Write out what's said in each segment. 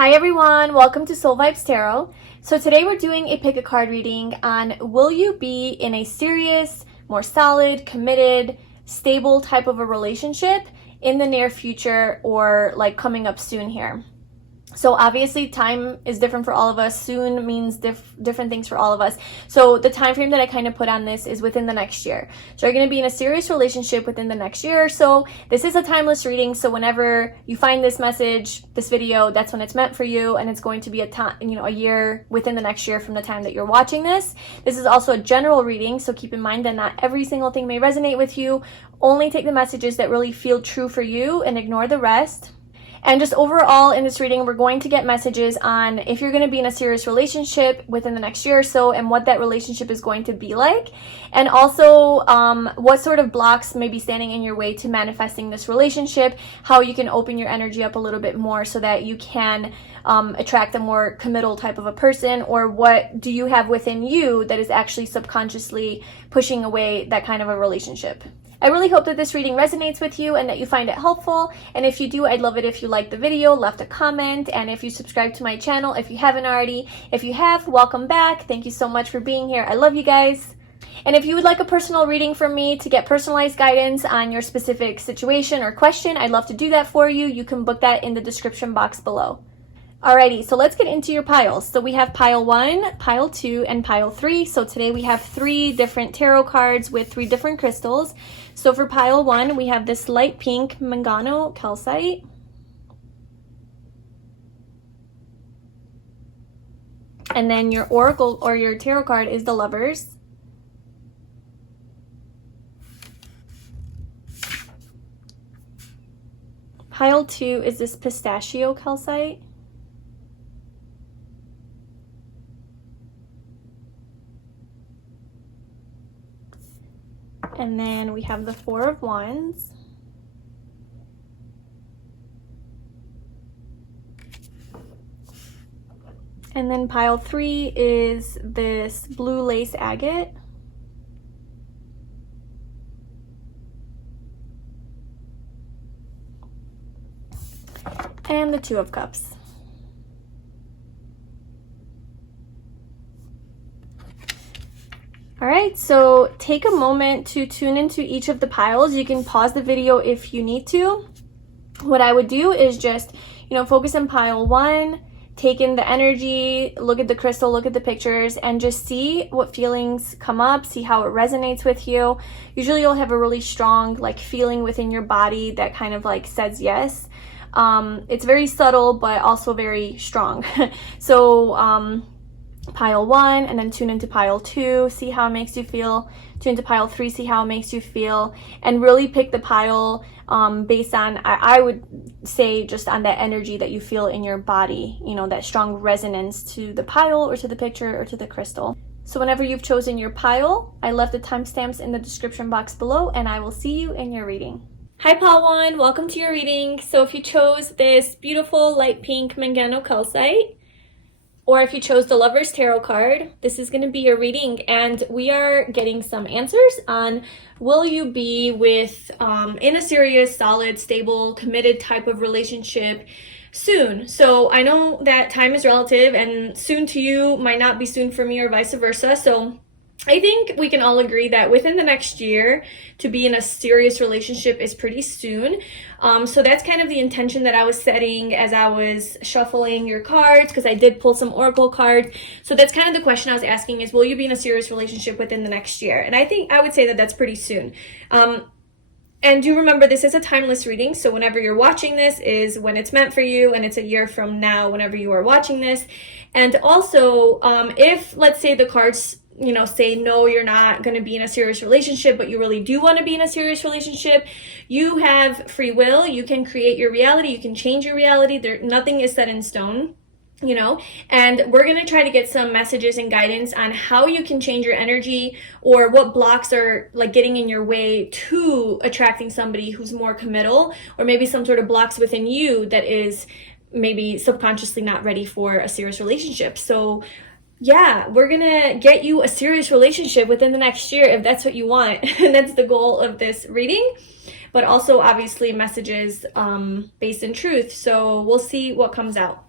Hi everyone, welcome to Soul Vibes Tarot. So today we're doing a pick a card reading on will you be in a serious, more solid, committed, stable type of a relationship in the near future or like coming up soon here. So obviously time is different for all of us. Soon means different things for all of us. So the time frame that I kind of put on this is within the next year. So you're going to be in a serious relationship within the next year or so. This is a timeless reading. So whenever you find this message, this video, that's when it's meant for you. And it's going to be a time, a year within the next year from the time that you're watching this. This is also a general reading. So keep in mind that not every single thing may resonate with you. Only take the messages that really feel true for you and ignore the rest. And just overall in this reading, we're going to get messages on if you're going to be in a serious relationship within the next year or so and what that relationship is going to be like. And also what sort of blocks may be standing in your way to manifesting this relationship, how you can open your energy up a little bit more so that you can attract a more committal type of a person, or what do you have within you that is actually subconsciously pushing away that kind of a relationship. I really hope that this reading resonates with you and that you find it helpful. And if you do, I'd love it if you liked the video, left a comment, and if you subscribe to my channel if you haven't already. If you have, welcome back. Thank you so much for being here. I love you guys. And if you would like a personal reading from me to get personalized guidance on your specific situation or question, I'd love to do that for you. You can book that in the description box below. Alrighty, so let's get into your piles. So we have pile 1, pile 2, and pile 3. So today we have 3 different tarot cards with 3 different crystals. So for pile 1, we have this light pink Mangano calcite. And then your oracle or your tarot card is the Lovers. Pile 2 is this Pistachio calcite. And then we have the 4 of Wands. And then pile 3 is this blue lace agate. And the 2 of Cups. All right, so take a moment to tune into each of the piles. You can pause the video if you need to. What I would do is just, focus on pile 1, take in the energy, look at the crystal, look at the pictures, and just see what feelings come up, see how it resonates with you. Usually you'll have a really strong feeling within your body that kind of says yes. It's very subtle, but also very strong. So, pile 1, and then tune into pile 2, see how it makes you feel. Tune into pile 3, see how it makes you feel, and really pick the pile based on, I would say, just on that energy that you feel in your body, that strong resonance to the pile or to the picture or to the crystal. So whenever you've chosen your pile, I left the timestamps in the description box below, and I will see you in your reading. Hi pile 1, welcome to your reading. So if you chose this beautiful light pink Mangano calcite, or if you chose the Lovers Tarot card, this is going to be your reading, and we are getting some answers on will you be with in a serious, solid, stable, committed type of relationship soon. So I know that time is relative, and soon to you might not be soon for me, or vice versa. So I think we can all agree that within the next year to be in a serious relationship is pretty soon. So that's kind of the intention that I was setting as I was shuffling your cards, because I did pull some oracle cards. So that's kind of the question I was asking is, will you be in a serious relationship within the next year? And I would say that that's pretty soon. And do remember, this is a timeless reading. So whenever you're watching this is when it's meant for you, and it's a year from now whenever you are watching this. And also, if let's say the cards say no, you're not going to be in a serious relationship, but you really do want to be in a serious relationship, you have free will. You can create your reality. You can change your reality. Nothing is set in stone, and we're going to try to get some messages and guidance on how you can change your energy, or what blocks are getting in your way to attracting somebody who's more committal, or maybe some sort of blocks within you that is maybe subconsciously not ready for a serious relationship. So yeah, we're gonna get you a serious relationship within the next year if that's what you want. And that's the goal of this reading. But also obviously messages based in truth. So we'll see what comes out.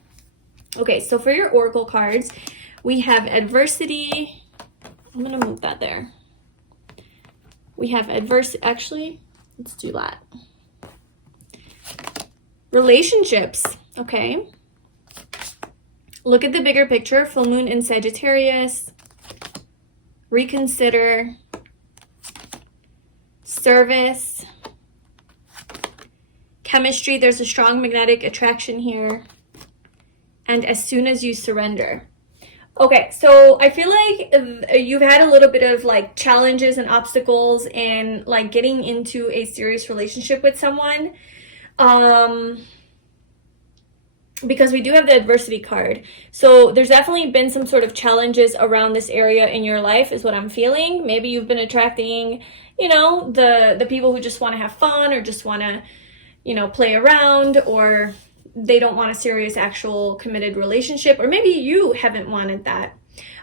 Okay, so for your oracle cards, we have adversity. I'm gonna move that there. We have adversity. Actually, let's do that. Relationships. Okay. Look at the bigger picture. Full moon in Sagittarius. Reconsider. Service. Chemistry. There's a strong magnetic attraction here. And as soon as you surrender. Okay, so I feel like you've had a little bit of like challenges and obstacles in like getting into a serious relationship with someone. Because we do have the adversity card. So there's definitely been some sort of challenges around this area in your life is what I'm feeling. Maybe you've been attracting, you know, the people who just want to have fun or just want to, you know, play around, or they don't want a serious, actual, committed relationship, or maybe you haven't wanted that.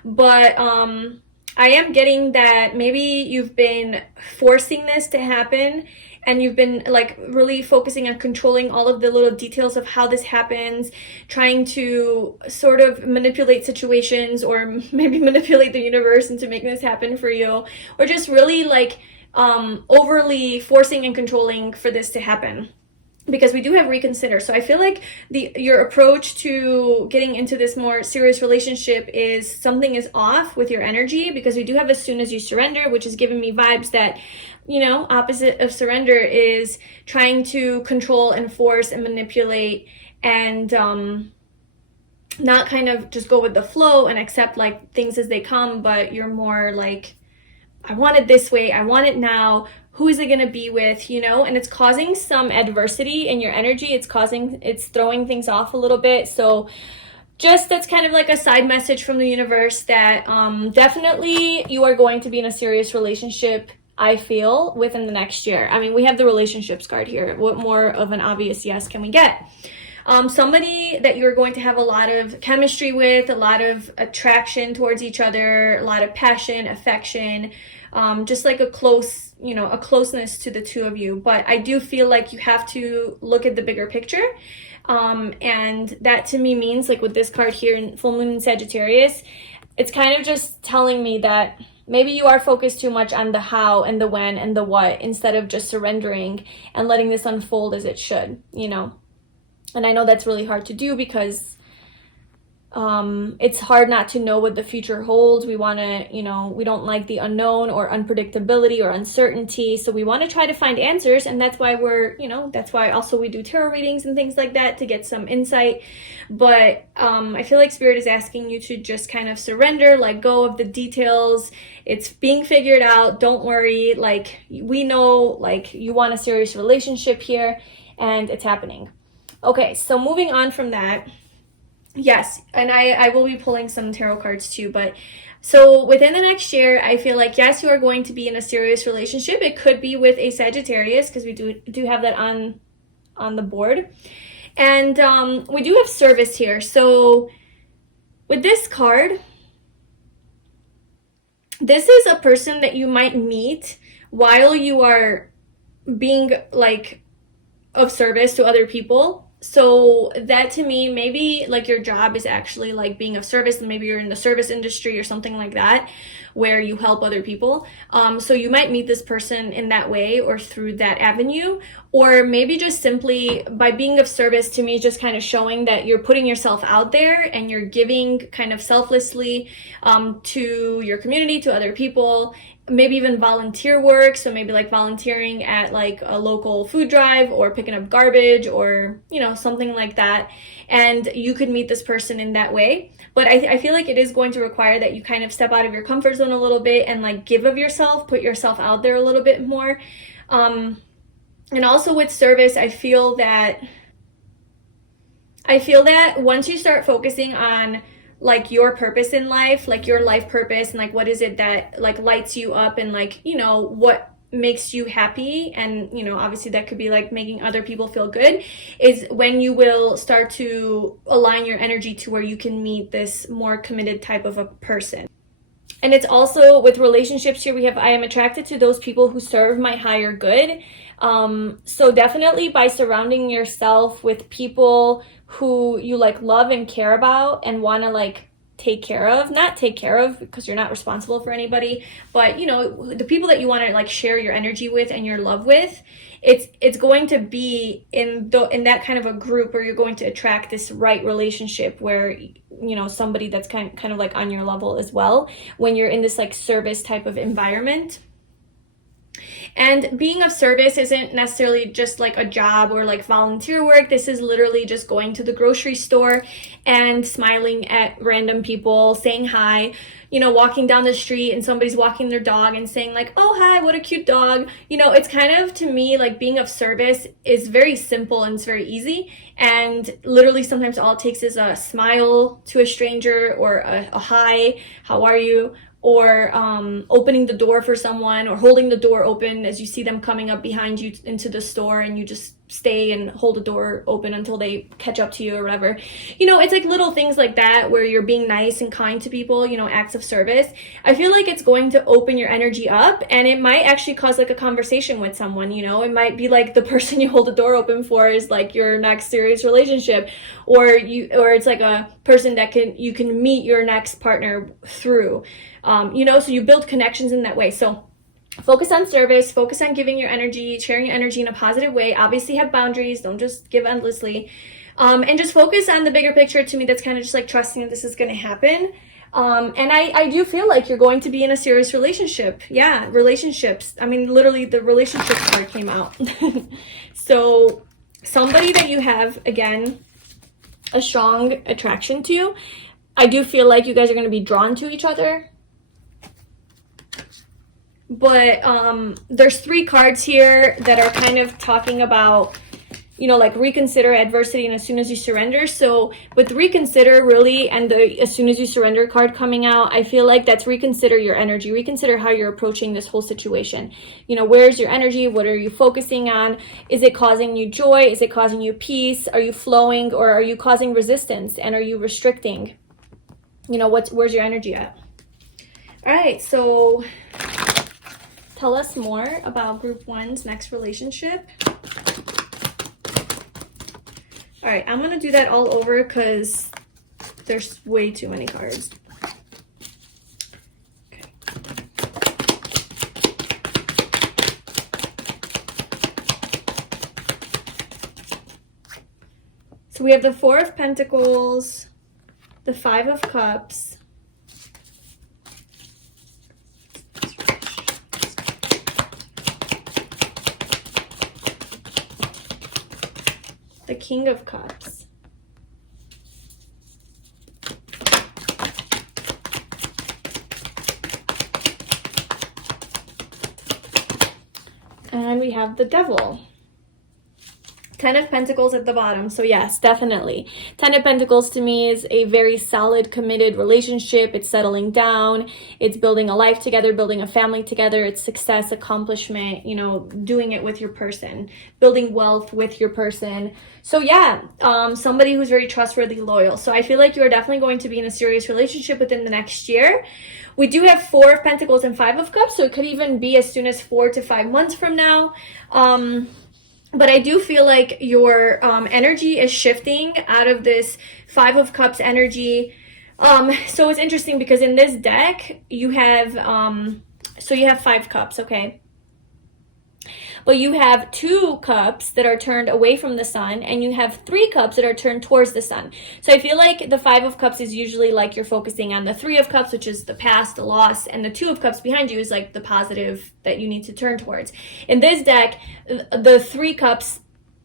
But I am getting that maybe you've been forcing this to happen, and you've been like really focusing on controlling all of the little details of how this happens, trying to sort of manipulate situations, or maybe manipulate the universe into making this happen for you, or just really like overly forcing and controlling for this to happen. Because we do have reconsider. So I feel like your approach to getting into this more serious relationship is something is off with your energy, because we do have as soon as you surrender, which is giving me vibes that, you know, opposite of surrender is trying to control and force and manipulate, and not kind of just go with the flow and accept like things as they come, but you're more like, I want it this way, I want it now. Who is it going to be with, you know? And it's causing some adversity in your energy. It's throwing things off a little bit. So just that's kind of like a side message from the universe that definitely you are going to be in a serious relationship, I feel, within the next year. I mean, we have the relationships card here. What more of an obvious yes can we get? Somebody that you're going to have a lot of chemistry with, a lot of attraction towards each other, a lot of passion, affection, just like a closeness to the two of you. But I do feel like you have to look at the bigger picture. And that to me means, like with this card here in full moon in Sagittarius, it's kind of just telling me that maybe you are focused too much on the how and the when and the what, instead of just surrendering and letting this unfold as it should, you know? And I know that's really hard to do, because it's hard not to know what the future holds. We want to, you know, we don't like the unknown or unpredictability or uncertainty. So we want to try to find answers. And that's why that's why also we do tarot readings and things like that, to get some insight. But I feel like Spirit is asking you to just kind of surrender, let go of the details. It's being figured out. Don't worry. Like, we know, like, you want a serious relationship here, and it's happening. Okay, so moving on from that. Yes, and I will be pulling some tarot cards too, but so within the next year, I feel like, yes, you are going to be in a serious relationship. It could be with a Sagittarius, because we do have that on the board. And we do have service here. So with this card, this is a person that you might meet while you are being like of service to other people. So that to me, maybe like your job is actually like being of service, and maybe you're in the service industry or something like that, where you help other people. So you might meet this person in that way, or through that avenue, or maybe just simply by being of service, to me, just kind of showing that you're putting yourself out there and you're giving kind of selflessly to your community, to other people. Maybe even volunteer work, so maybe like volunteering at like a local food drive, or picking up garbage, or, you know, something like that. And you could meet this person in that way. But I feel like it is going to require that you kind of step out of your comfort zone a little bit, and like give of yourself, put yourself out there a little bit more. And also with service, I feel that once you start focusing on like your purpose in life, like your life purpose, and like what is it that like lights you up, and like, you know, what makes you happy, and, you know, obviously that could be like making other people feel good, is when you will start to align your energy to where you can meet this more committed type of a person. And it's also with relationships here, we have, I am attracted to those people who serve my higher good. So definitely by surrounding yourself with people who you like love and care about and want to like take care of, not take care of because you're not responsible for anybody, but you know, the people that you want to like share your energy with and your love with, it's going to be in that kind of a group where you're going to attract this right relationship where, you know, somebody that's kind of like on your level as well, when you're in this like service type of environment. And being of service isn't necessarily just like a job or like volunteer work. This is literally just going to the grocery store and smiling at random people, saying hi, you know, walking down the street and somebody's walking their dog and saying like, oh, hi, what a cute dog. You know, it's kind of, to me, like being of service is very simple and it's very easy. And literally sometimes all it takes is a smile to a stranger or a hi, how are you? Or opening the door for someone, or holding the door open as you see them coming up behind you into the store, and you just stay and hold the door open until they catch up to you or whatever. You know, it's like little things like that where you're being nice and kind to people, you know, acts of service. I feel like it's going to open your energy up, and it might actually cause like a conversation with someone, you know. It might be like the person you hold the door open for is like your next serious relationship, or it's like a person that you can meet your next partner through. You know, so you build connections in that way. So focus on service, focus on giving your energy, sharing your energy in a positive way. Obviously have boundaries, don't just give endlessly. And just focus on the bigger picture. To me, that's kind of just like trusting that this is going to happen. And I do feel like you're going to be in a serious relationship. Yeah, relationships. I mean, literally the relationship card came out. So somebody that you have, again, a strong attraction to. I do feel like you guys are going to be drawn to each other. But there's 3 cards here that are kind of talking about, you know, like reconsider, adversity, and as soon as you surrender. So with reconsider, really, and the as soon as you surrender card coming out, I feel like that's reconsider your energy, reconsider how you're approaching this whole situation. You know, where's your energy? What are you focusing on? Is it causing you joy? Is it causing you peace? Are you flowing, or are you causing resistance? And are you restricting? You know, where's your energy at? All right, so tell us more about Group 1's next relationship. All right, I'm going to do that all over because there's way too many cards. Okay. So we have the 4 of Pentacles, the 5 of Cups, the King of Cups, and we have the Devil. 10 of Pentacles at the bottom. So yes, definitely. 10 of Pentacles to me is a very solid, committed relationship. It's settling down. It's building a life together, building a family together. It's success, accomplishment, you know, doing it with your person, building wealth with your person. So yeah, somebody who's very trustworthy, loyal. So I feel like you are definitely going to be in a serious relationship within the next year. We do have 4 of Pentacles and 5 of Cups, so it could even be as soon as 4 to 5 months from now. But I do feel like your energy is shifting out of this 5 of Cups energy. So it's interesting because in this deck, you have, so you have 5 cups, okay? But you have 2 cups that are turned away from the sun, and you have 3 cups that are turned towards the sun. So I feel like the 5 of Cups is usually like you're focusing on the 3 of Cups, which is the past, the loss, and the 2 of Cups behind you is like the positive that you need to turn towards. In this deck, the 3 cups,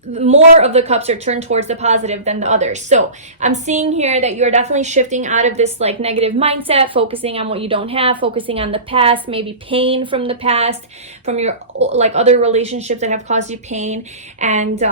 more of the cups are turned towards the positive than the others. So I'm seeing here that you're definitely shifting out of this like negative mindset, focusing on what you don't have, focusing on the past, maybe pain from the past, from your like other relationships that have caused you pain, and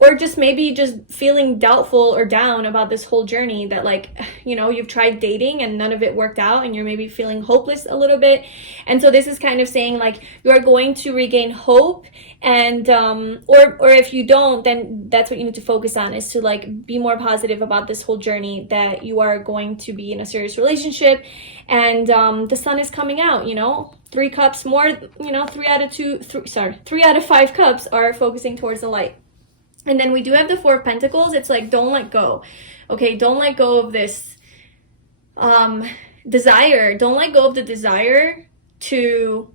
or just maybe just feeling doubtful or down about this whole journey that, like, you know, you've tried dating and none of it worked out, and you're maybe feeling hopeless a little bit. And so this is kind of saying like you are going to regain hope, and or if you don't, don't, then that's what you need to focus on, is to like be more positive about this whole journey, that you are going to be in a serious relationship. And the sun is coming out, you know, 3 cups more, you know, 3 out of 5 cups are focusing towards the light. And then we do have the 4 of Pentacles. It's like, don't let go. Okay, don't let go of this desire. Don't let go of the desire to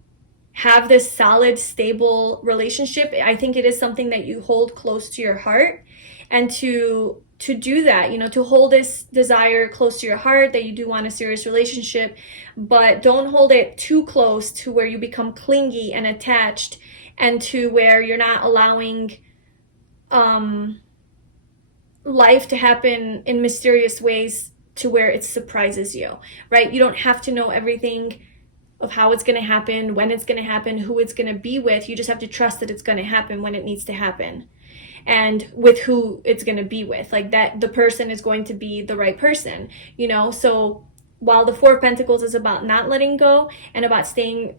have this solid, stable relationship. I think it is something that you hold close to your heart, and to do that, you know, to hold this desire close to your heart, that you do want a serious relationship, but don't hold it too close to where you become clingy and attached, and to where you're not allowing life to happen in mysterious ways to where it surprises you, right? You don't have to know everything of how it's going to happen, when it's going to happen, who it's going to be with. You just have to trust that it's going to happen when it needs to happen, and with who it's going to be with, like that the person is going to be the right person, you know? So while the 4 of Pentacles is about not letting go and about staying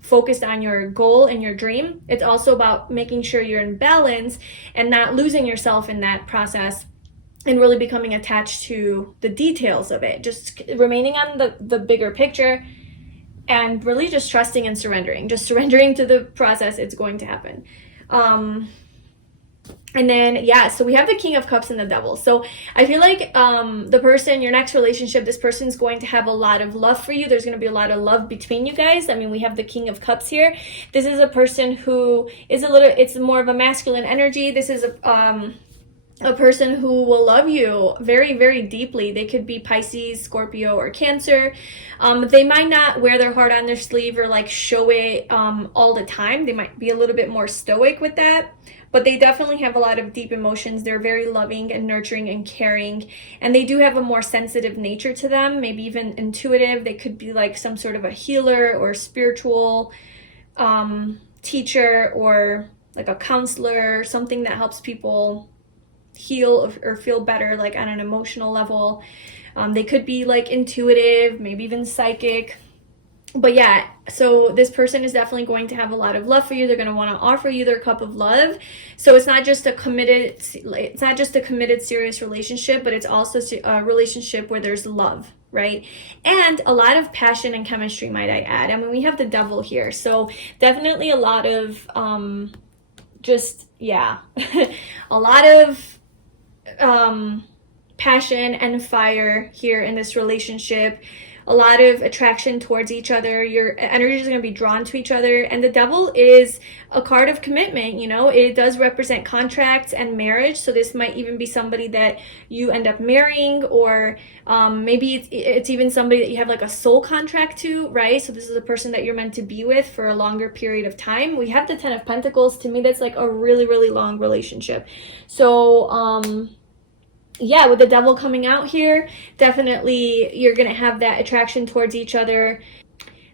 focused on your goal and your dream, it's also about making sure you're in balance and not losing yourself in that process, and really becoming attached to the details of it, just remaining on the bigger picture, and really just trusting and surrendering to the process. It's going to happen. And then, yeah, so we have the King of Cups and the Devil. So I feel like the person, your next relationship, this person's going to have a lot of love for you. There's going to be a lot of love between you guys. I mean, we have the King of Cups here. This is a person who is it's more of a masculine energy. This is a person who will love you very, very deeply. They could be Pisces, Scorpio, or Cancer. They might not wear their heart on their sleeve or like show it all the time. They might be a little bit more stoic with that, but they definitely have a lot of deep emotions. They're very loving and nurturing and caring, and they do have a more sensitive nature to them, maybe even intuitive. They could be like some sort of a healer or spiritual teacher, or like a counselor, something that helps people heal or feel better, like on an emotional level. They could be like intuitive, maybe even psychic. But yeah, so this person is definitely going to have a lot of love for you. They're going to want to offer you their cup of love. So it's not just a committed serious relationship, but it's also a relationship where there's love, right? And a lot of passion and chemistry, might I add. I mean, we have the Devil here, so definitely a lot of a lot of passion and fire here in this relationship. A lot of attraction towards each other. Your energy is going to be drawn to each other. And the Devil is a card of commitment, you know. It does represent contracts and marriage. So this might even be somebody that you end up marrying, or maybe it's even somebody that you have like a soul contract to, right? So this is a person that you're meant to be with for a longer period of time. We have the 10 of Pentacles. To me, that's like a really, really long relationship. So yeah, with the Devil coming out here, definitely you're going to have that attraction towards each other.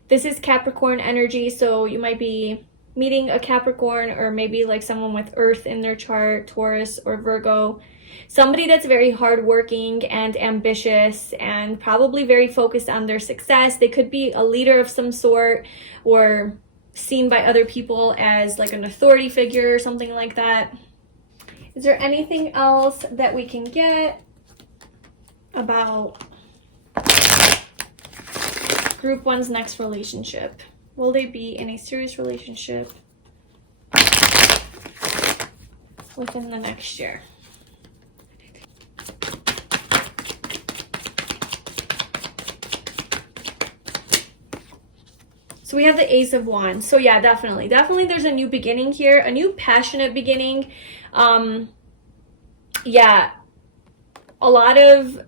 This is Capricorn energy, so you might be meeting a Capricorn, or maybe like someone with Earth in their chart, Taurus or Virgo. Somebody that's very hardworking and ambitious, and probably very focused on their success. They could be a leader of some sort, or seen by other people as like an authority figure or something like that. Is there anything else that we can get about Group 1's next relationship? Will they be in a serious relationship within the next year? So we have the Ace of Wands. So yeah, definitely there's a new beginning here, a new passionate beginning. Yeah, a lot of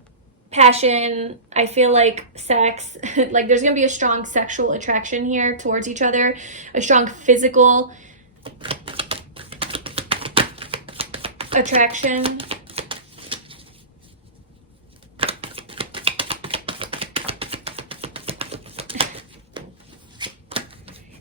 passion. I feel like sex, like there's gonna be a strong sexual attraction here towards each other, a strong physical attraction.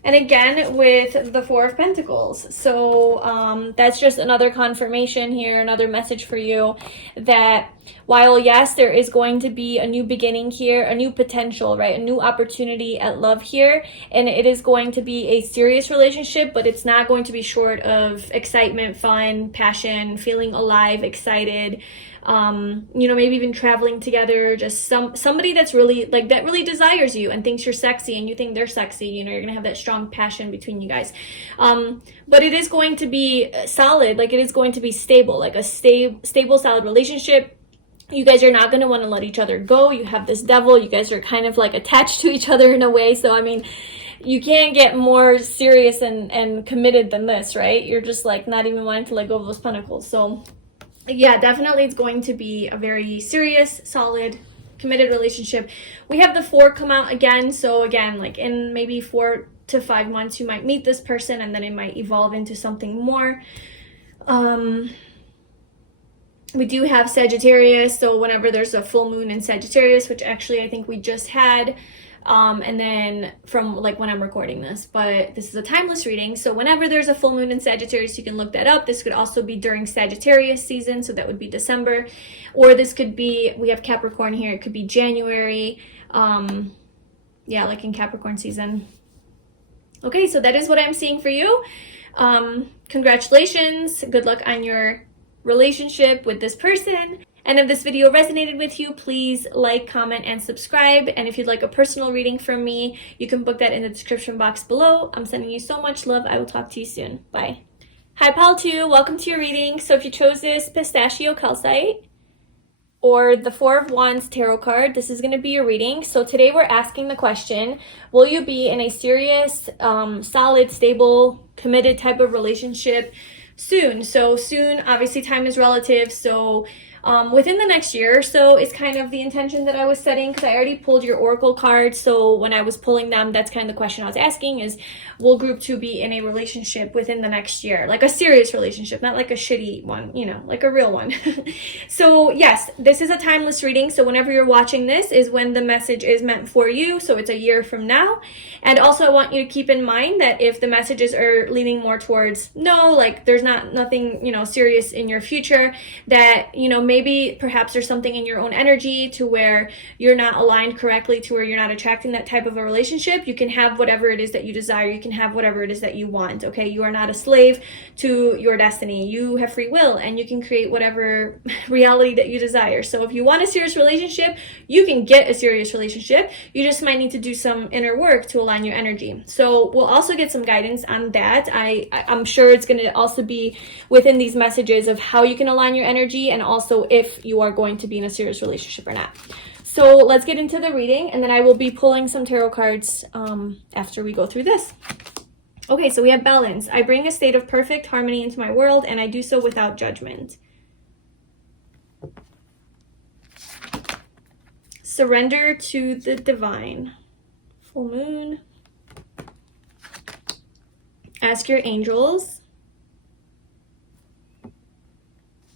And again, with the 4 of Pentacles. So that's just another confirmation here, another message for you that while yes, there is going to be a new beginning here, a new potential, right? A new opportunity at love here. And it is going to be a serious relationship, but it's not going to be short of excitement, fun, passion, feeling alive, excited, you know, maybe even traveling together, just somebody that's really like, that really desires you and thinks you're sexy and you think they're sexy. You know, you're gonna have that strong passion between you guys. But it is going to be solid, like it is going to be stable, like a stable, solid relationship. You guys are not going to want to let each other go. You have this devil. You guys are kind of like attached to each other in a way. So, I mean, you can't get more serious and committed than this, right? You're just like not even wanting to let go of those pentacles. So, yeah, definitely it's going to be a very serious, solid, committed relationship. We have the 4 come out again. So, again, like in maybe 4 to 5 months, you might meet this person and then it might evolve into something more. We do have Sagittarius, so whenever there's a full moon in Sagittarius, which actually I think we just had, and then from like when I'm recording this, but this is a timeless reading, so whenever there's a full moon in Sagittarius, you can look that up. This could also be during Sagittarius season, so that would be December, or this could be, we have Capricorn here, it could be January, yeah, like in Capricorn season. Okay, so that is what I'm seeing for you. Congratulations, good luck on your relationship with this person. And if this video resonated with you, please like, comment, and subscribe. And if you'd like a personal reading from me, you can book that in the description box below. I'm sending you so much love. I will talk to you soon. Bye. Hi, Pal 2. Welcome to your reading. So if you chose this Pistachio calcite or the 4 of Wands tarot card, this is going to be your reading. So today we're asking the question, will you be in a serious, solid, stable, committed type of relationship soon? So soon, obviously time is relative, so within the next year or so is kind of the intention that I was setting, because I already pulled your oracle cards. So when I was pulling them, that's kind of the question I was asking is, will group 2 be in a relationship within the next year? Like a serious relationship, not like a shitty one, you know, like a real one. So yes, this is a timeless reading. So whenever you're watching this is when the message is meant for you. So it's a year from now. And also I want you to keep in mind that if the messages are leaning more towards no, like there's nothing, you know, serious in your future, that, you know, maybe perhaps there's something in your own energy to where you're not aligned correctly, to where you're not attracting that type of a relationship. You can have whatever it is that you desire. You can have whatever it is that you want. Okay, you are not a slave to your destiny. You have free will and you can create whatever reality that you desire. So if you want a serious relationship, you can get a serious relationship. You just might need to do some inner work to align your energy. So we'll also get some guidance on that. I'm sure it's going to also be within these messages of how you can align your energy, and also if you are going to be in a serious relationship or not. So let's get into the reading, and then I will be pulling some tarot cards after we go through this. Okay, so we have balance. I bring a state of perfect harmony into my world, and I do so without judgment. Surrender to the divine. Full moon. Ask your angels.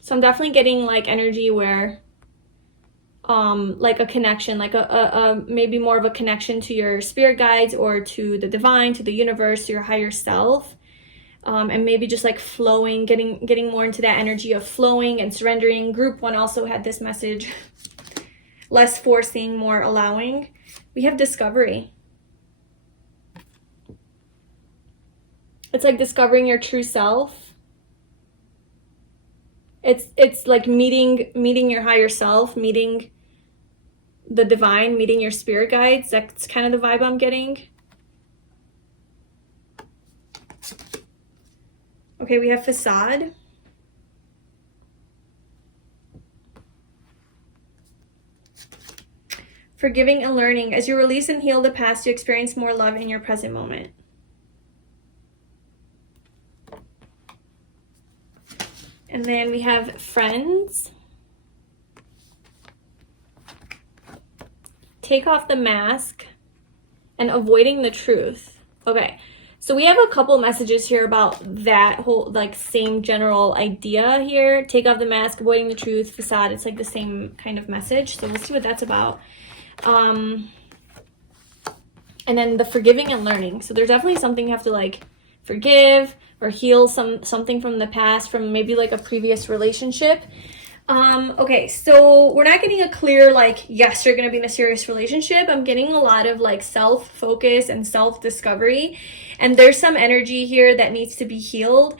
So I'm definitely getting like energy where like a connection, like a maybe more of a connection to your spirit guides or to the divine, to the universe, to your higher self, and maybe just like flowing, getting more into that energy of flowing and surrendering. Group 1 also had this message, less forcing, more allowing. We have discovery. It's like discovering your true self. It's like meeting your higher self, meeting the divine, meeting your spirit guides. That's kind of the vibe I'm getting. Okay, we have facade. Forgiving and learning. As you release and heal the past, you experience more love in your present moment. And then we have friends. Take off the mask and avoiding the truth. Okay, so we have a couple messages here about that whole like same general idea here. Take off the mask, avoiding the truth, facade. It's like the same kind of message. So we'll see what that's about. And then the forgiving and learning. So there's definitely something you have to like forgive or heal something from the past, from maybe like a previous relationship. Okay, so we're not getting a clear, like, yes, you're going to be in a serious relationship. I'm getting a lot of, like, self-focus and self-discovery, and there's some energy here that needs to be healed.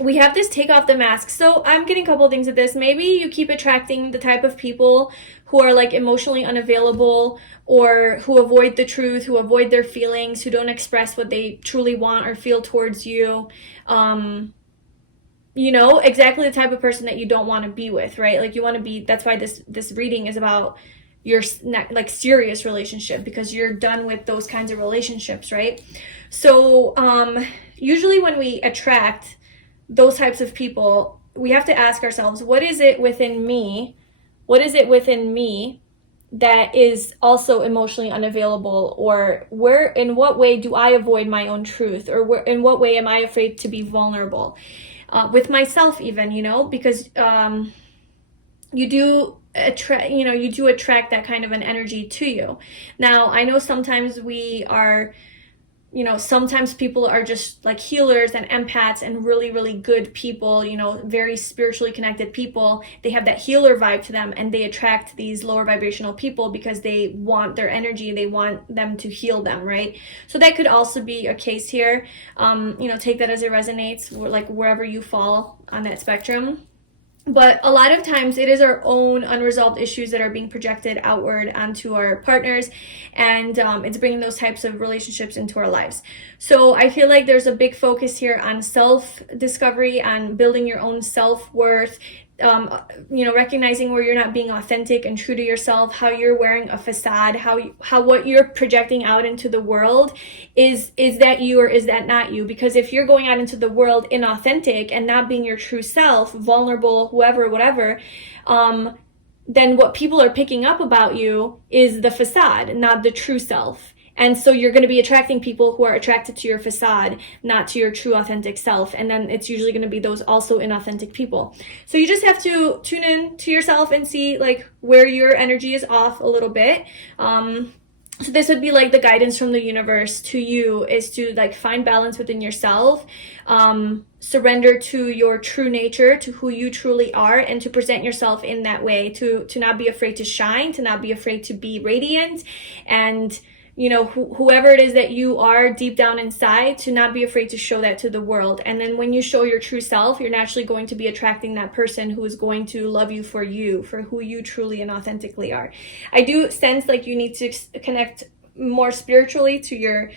We have this take off the mask. So I'm getting a couple of things with this. Maybe you keep attracting the type of people who are, like, emotionally unavailable, or who avoid the truth, who avoid their feelings, who don't express what they truly want or feel towards you. You know, exactly the type of person that you don't want to be with, right? Like, you want to be, that's why this reading is about your, like, serious relationship, because you're done with those kinds of relationships, right? So usually when we attract those types of people, we have to ask ourselves, what is it within me? What is it within me that is also emotionally unavailable? Or in what way do I avoid my own truth? Or in what way am I afraid to be vulnerable? With myself even, you know, because you do attract that kind of an energy to you. Now, I know sometimes we are, you know, sometimes people are just like healers and empaths and really, really good people, you know, very spiritually connected people. They have that healer vibe to them, and they attract these lower vibrational people because they want their energy. They want them to heal them, right? So that could also be a case here. You know, take that as it resonates, like wherever you fall on that spectrum. But a lot of times it is our own unresolved issues that are being projected outward onto our partners, and it's bringing those types of relationships into our lives. So I feel like there's a big focus here on self-discovery, on building your own self-worth, you know, recognizing where you're not being authentic and true to yourself, how you're wearing a facade, how what you're projecting out into the world is that you or is that not you? Because if you're going out into the world inauthentic and not being your true self, vulnerable, whoever, whatever, then what people are picking up about you is the facade, not the true self. And so you're going to be attracting people who are attracted to your facade, not to your true authentic self. And then it's usually going to be those also inauthentic people. So you just have to tune in to yourself and see, like, where your energy is off a little bit. So this would be like the guidance from the universe to you, is to, like, find balance within yourself, surrender to your true nature, to who you truly are, and to present yourself in that way, to not be afraid to shine, to not be afraid to be radiant, and, you know, whoever it is that you are deep down inside, to not be afraid to show that to the world. And then when you show your true self, you're naturally going to be attracting that person who is going to love you, for who you truly and authentically are. I do sense like you need to connect more spiritually to your,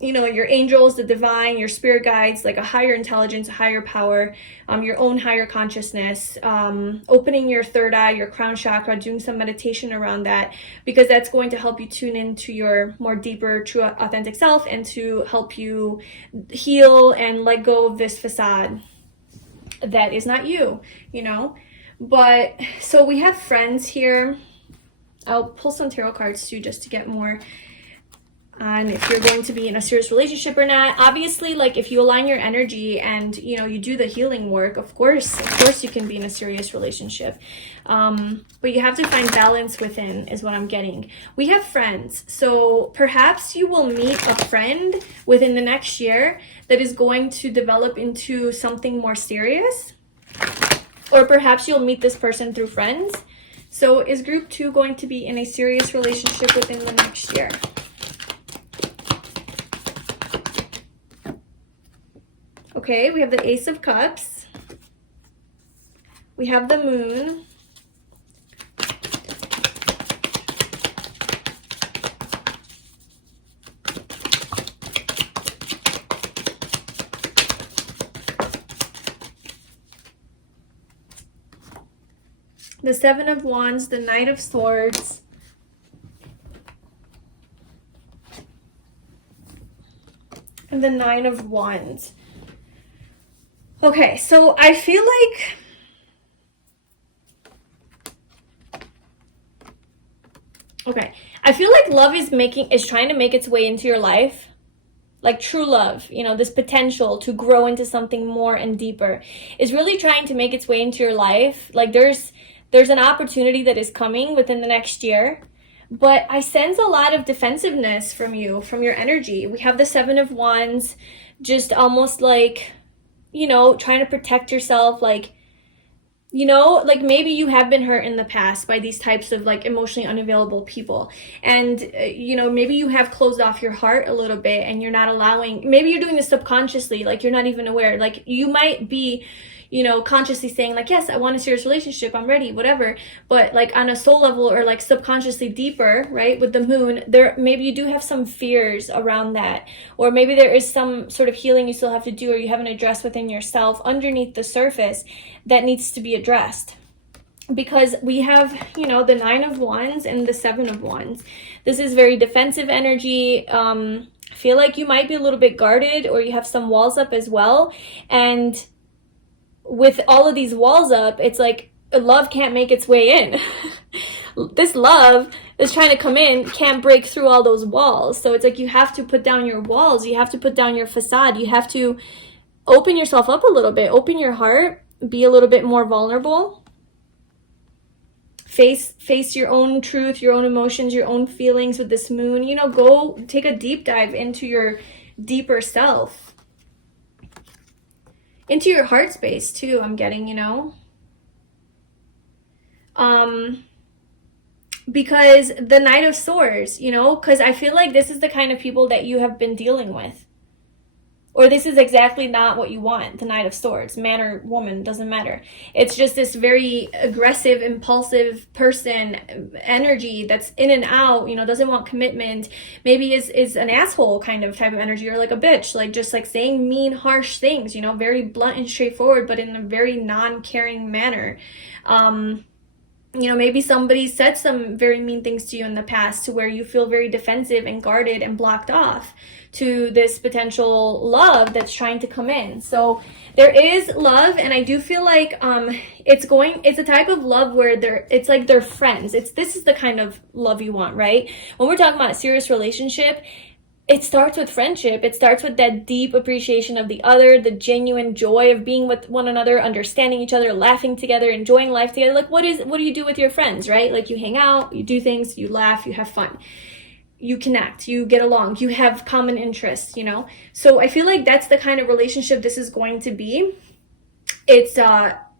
you know, your angels, the divine, your spirit guides, like a higher intelligence, a higher power, your own higher consciousness, opening your third eye, your crown chakra, doing some meditation around that, because that's going to help you tune into your more deeper, true, authentic self, and to help you heal and let go of this facade that is not you, you know. But so we have friends here. I'll pull some tarot cards too, just to get more on if you're going to be in a serious relationship or not. Obviously, like, if you align your energy and, you know, you do the healing work, of course you can be in a serious relationship, but you have to find balance within, is what I'm getting. We have friends, so perhaps you will meet a friend within the next year that is going to develop into something more serious, or perhaps you'll meet this person through friends. So is group 2 going to be in a serious relationship within the next year? Okay, we have the Ace of Cups. We have the Moon. The Seven of Wands, the Knight of Swords. And the Nine of Wands. Okay, so I feel like love is trying to make its way into your life. Like true love, you know, this potential to grow into something more and deeper is really trying to make its way into your life. Like there's an opportunity that is coming within the next year, but I sense a lot of defensiveness from you, from your energy. We have the Seven of Wands, just almost like, you know, trying to protect yourself, like You know, like maybe you have been hurt in the past by these types of like emotionally unavailable people. And, you know, maybe you have closed off your heart a little bit and you're not allowing, maybe you're doing this subconsciously, like you're not even aware. Like you might be, you know, consciously saying like, yes, I want a serious relationship, I'm ready, whatever. But like on a soul level or like subconsciously deeper, right, with the moon, there maybe you do have some fears around that. Or maybe there is some sort of healing you still have to do, or you haven't addressed within yourself underneath the surface that needs to be addressed. Because we have, you know, the 9 of Wands and the 7 of Wands. This is very defensive energy. I feel like you might be a little bit guarded, or you have some walls up as well. And with all of these walls up, it's like love can't make its way in. This love that's trying to come in can't break through all those walls. So it's like you have to put down your walls. You have to put down your facade. You have to open yourself up a little bit. Open your heart. Be a little bit more vulnerable. Face your own truth, your own emotions, your own feelings with this moon. You know, go take a deep dive into your deeper self. Into your heart space too, I'm getting, you know. Because the Knight of Swords, you know, because I feel like this is the kind of people that you have been dealing with. Or this is exactly not what you want, the Knight of Swords, man or woman, doesn't matter. It's just this very aggressive, impulsive person energy that's in and out, you know, doesn't want commitment, maybe is an asshole kind of type of energy, or like a bitch, like just like saying mean, harsh things, you know, very blunt and straightforward, but in a very non-caring manner. You know, maybe somebody said some very mean things to you in the past to where you feel very defensive and guarded and blocked off to this potential love that's trying to come in. So there is love, and I do feel like it's a type of love where it's like they're friends. This is the kind of love you want, right? When we're talking about a serious relationship, it starts with friendship. It starts with that deep appreciation of the other, the genuine joy of being with one another, understanding each other, laughing together, enjoying life together. Like what do you do with your friends, right? Like you hang out, you do things, you laugh, you have fun. You connect, you get along, you have common interests, you know? So I feel like that's the kind of relationship this is going to be. It's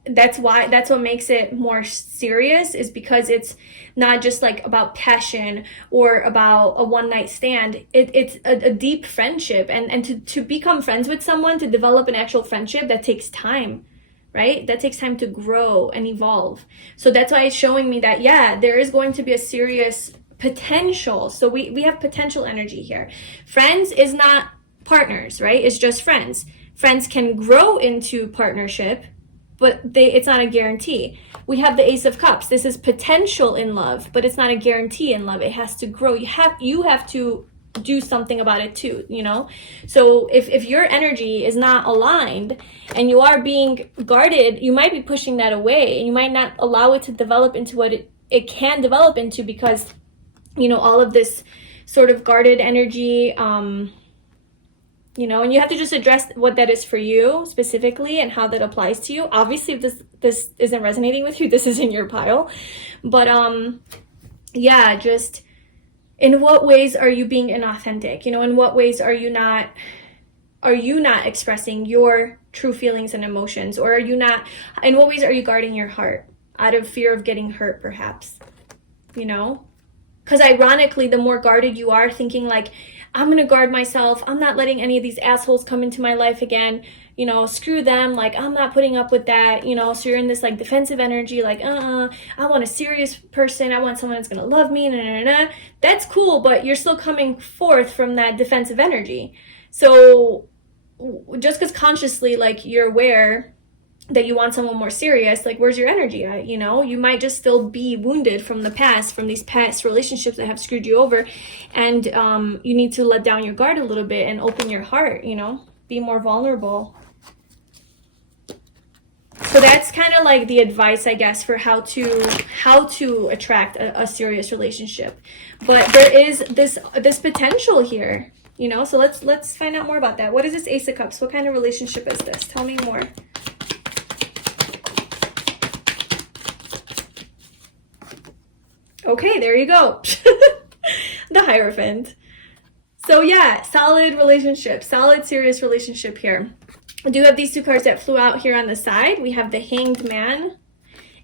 that's what makes it more serious, is because it's not just like about passion or about a one night stand. It's a deep friendship, and to become friends with someone, to develop an actual friendship, that takes time, right? That takes time to grow and evolve. So that's why it's showing me that, yeah, there is going to be a serious potential. So we have potential energy here. Friends is not partners, right? It's just friends. Friends can grow into partnership, but it's not a guarantee. We have the Ace of Cups. This is potential in love, but it's not a guarantee in love. It has to grow. You have to do something about it too, you know? So if your energy is not aligned and you are being guarded, you might be pushing that away, and you might not allow it to develop into what it can develop into, because, you know, all of this sort of guarded energy, you know, and you have to just address what that is for you specifically and how that applies to you. Obviously, if this isn't resonating with you, this is in your pile. But yeah, just in what ways are you being inauthentic? You know, in what ways are you not expressing your true feelings and emotions? Or in what ways are you guarding your heart out of fear of getting hurt, perhaps? You know? Because ironically, the more guarded you are, thinking like, I'm going to guard myself, I'm not letting any of these assholes come into my life again, you know, screw them, like, I'm not putting up with that, you know, so you're in this, like, defensive energy, like, I want a serious person, I want someone that's going to love me, That's cool, but you're still coming forth from that defensive energy. So, just because consciously, like, you're aware that you want someone more serious, like, where's your energy at? You know, you might just still be wounded from the past, from these past relationships that have screwed you over, and you need to let down your guard a little bit and open your heart, you know, be more vulnerable. So that's kind of like the advice, I guess, for how to attract a serious relationship. But there is this potential here, you know, so let's find out more about that. What is this Ace of Cups? What kind of relationship is this? Tell me more. Okay, there you go. The Hierophant. So yeah, solid relationship, solid serious relationship here. I do have these two cards that flew out here on the side. We have the Hanged Man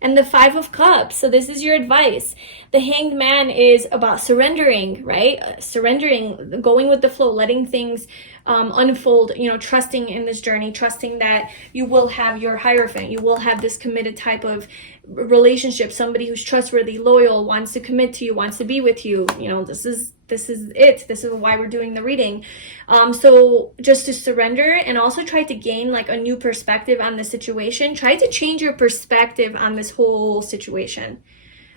and the Five of Cups. So this is your advice. The Hanged Man is about surrendering, right? Surrendering, going with the flow, letting things unfold, you know, trusting in this journey, trusting that you will have your Hierophant, you will have this committed type of relationship, somebody who's trustworthy, loyal, wants to commit to you, wants to be with you. You know, this is it. This is why we're doing the reading. So just to surrender, and also try to gain like a new perspective on the situation. Try to change your perspective on this whole situation.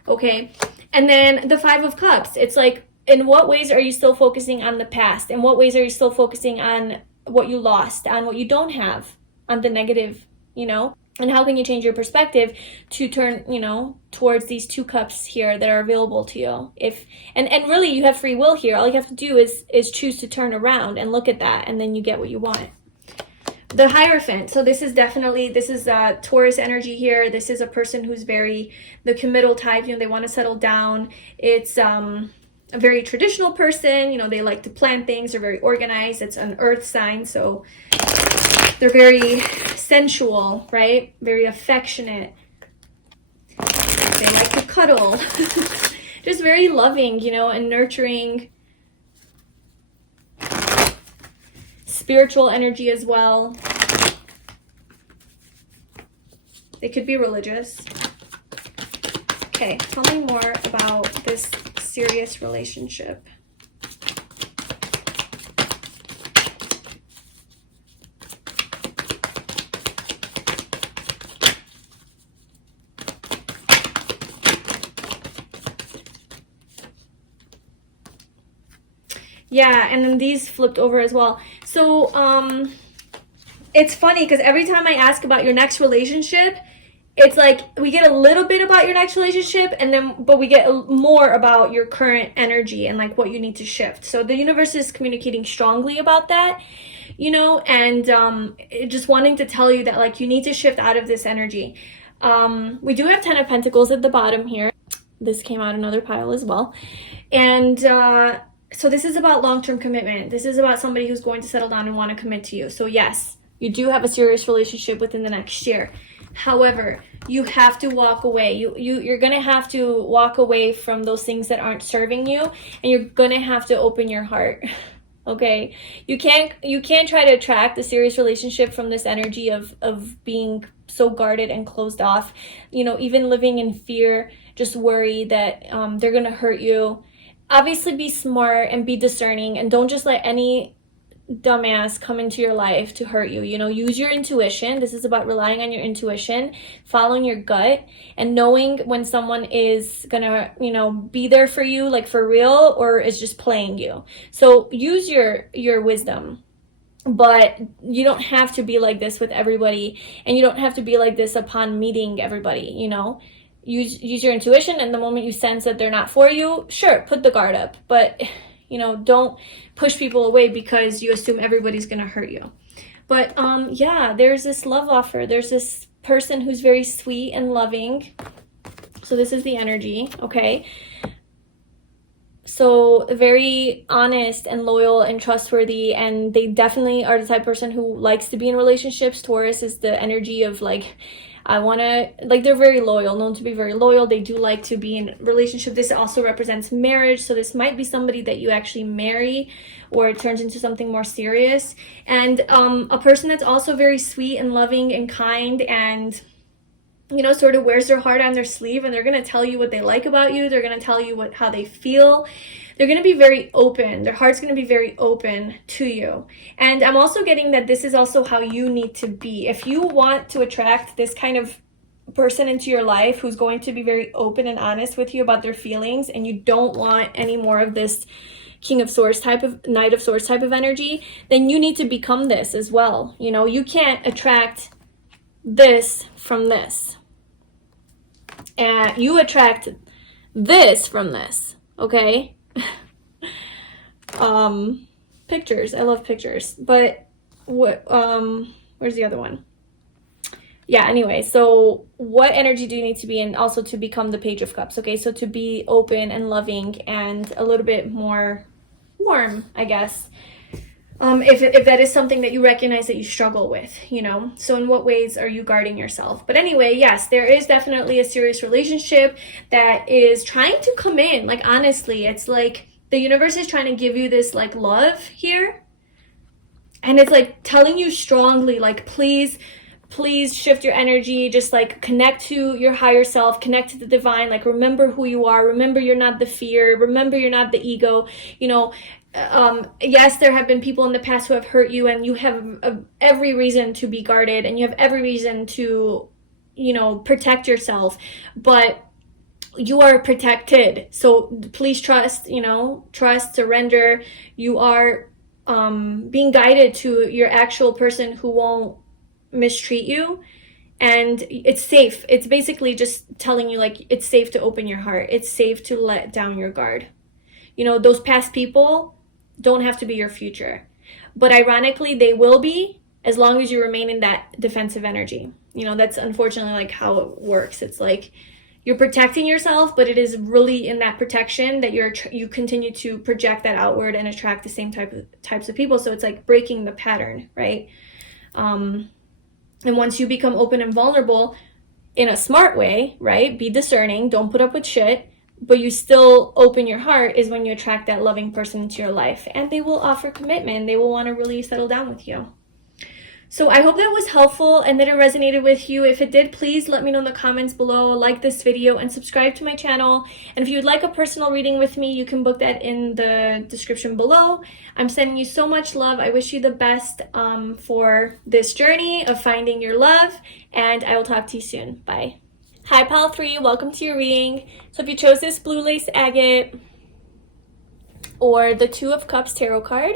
Okay. And then the Five of Cups, it's like, in what ways are you still focusing on the past? In what ways are you still focusing on what you lost, on what you don't have, on the negative, you know? And how can you change your perspective to turn, you know, towards these two cups here that are available to you? And really you have free will here. All you have to do is choose to turn around and look at that, and then you get what you want. The Hierophant. So this is Taurus energy here. This is a person who's very the committal type, you know, they want to settle down. It's a very traditional person, you know, they like to plan things, they're very organized. It's an earth sign, so they're very sensual, right? Very affectionate. They like to cuddle. Just very loving, you know, and nurturing. Spiritual energy as well. They could be religious. Okay, tell me more about this serious relationship. Yeah, and then these flipped over as well. So it's funny because every time I ask about your next relationship, it's like we get a little bit about your next relationship, but we get more about your current energy and like what you need to shift. So the universe is communicating strongly about that, you know, and just wanting to tell you that like you need to shift out of this energy. We do have 10 of Pentacles at the bottom here. This came out another pile as well. And so this is about long-term commitment. This is about somebody who's going to settle down and want to commit to you. So yes, you do have a serious relationship within the next year. However, you have to walk away. You're going to have to walk away from those things that aren't serving you, and you're going to have to open your heart. Okay? You can't try to attract a serious relationship from this energy of being so guarded and closed off. You know, even living in fear, just worry that they're going to hurt you. Obviously be smart and be discerning, and don't just let any dumbass come into your life to hurt you. You know, use your intuition. This is about relying on your intuition, following your gut, and knowing when someone is gonna, you know, be there for you, like for real, or is just playing you. So use your wisdom, but you don't have to be like this with everybody, and you don't have to be like this upon meeting everybody, you know. Use your intuition, and the moment you sense that they're not for you, sure, put the guard up, but you know, don't push people away because you assume everybody's gonna hurt you. But yeah, there's this love offer. There's this person who's very sweet and loving. So this is the energy, okay? So very honest and loyal and trustworthy, and they definitely are the type of person who likes to be in relationships. Taurus is the energy of like, I want to, like, they're very loyal, known to be very loyal. They do like to be in relationship. This also represents marriage. So this might be somebody that you actually marry, or it turns into something more serious. And a person that's also very sweet and loving and kind, and, you know, sort of wears their heart on their sleeve, and they're going to tell you what they like about you. They're going to tell you how they feel. They're going to be very open. Their heart's going to be very open to you. And I'm also getting that this is also how you need to be. If you want to attract this kind of person into your life who's going to be very open and honest with you about their feelings, and you don't want any more of this King of Swords type of, Knight of Swords type of energy, then you need to become this as well. You know, you can't attract this from this. And you attract this from this, okay? Pictures. I love pictures. But what where's the other one? Yeah, anyway, so what energy do you need to be in also to become the Page of Cups? Okay, so to be open and loving and a little bit more warm, I guess. if that is something that you recognize that you struggle with, you know. So in what ways are you guarding yourself? But anyway, yes, there is definitely a serious relationship that is trying to come in. Like, honestly, it's like the universe is trying to give you this like love here, and it's like telling you strongly, like, please shift your energy, just like connect to your higher self, connect to the divine, like remember who you are, remember you're not the fear, remember you're not the ego, you know. Yes, there have been people in the past who have hurt you, and you have every reason to be guarded, and you have every reason to, you know, protect yourself, but you are protected. So please trust, you know, trust, surrender. You are being guided to your actual person who won't mistreat you, and it's safe. It's basically just telling you, like, it's safe to open your heart. It's safe to let down your guard. You know, those past people don't have to be your future, but ironically they will be, as long as you remain in that defensive energy. You know, that's unfortunately like how it works. It's like you're protecting yourself, but it is really in that protection that you continue to project that outward and attract the same types of people. So it's like breaking the pattern, right? And once you become open and vulnerable in a smart way, right? Be discerning, don't put up with shit, but you still open your heart, is when you attract that loving person into your life, and they will offer commitment. They will want to really settle down with you. So I hope that was helpful and that it resonated with you. If it did, please let me know in the comments below, like this video, and subscribe to my channel. And if you'd like a personal reading with me, you can book that in the description below. I'm sending you so much love. I wish you the best for this journey of finding your love, and I will talk to you soon. Bye. Hi, Pile 3, welcome to your reading. So if you chose this blue lace agate or the Two of Cups tarot card,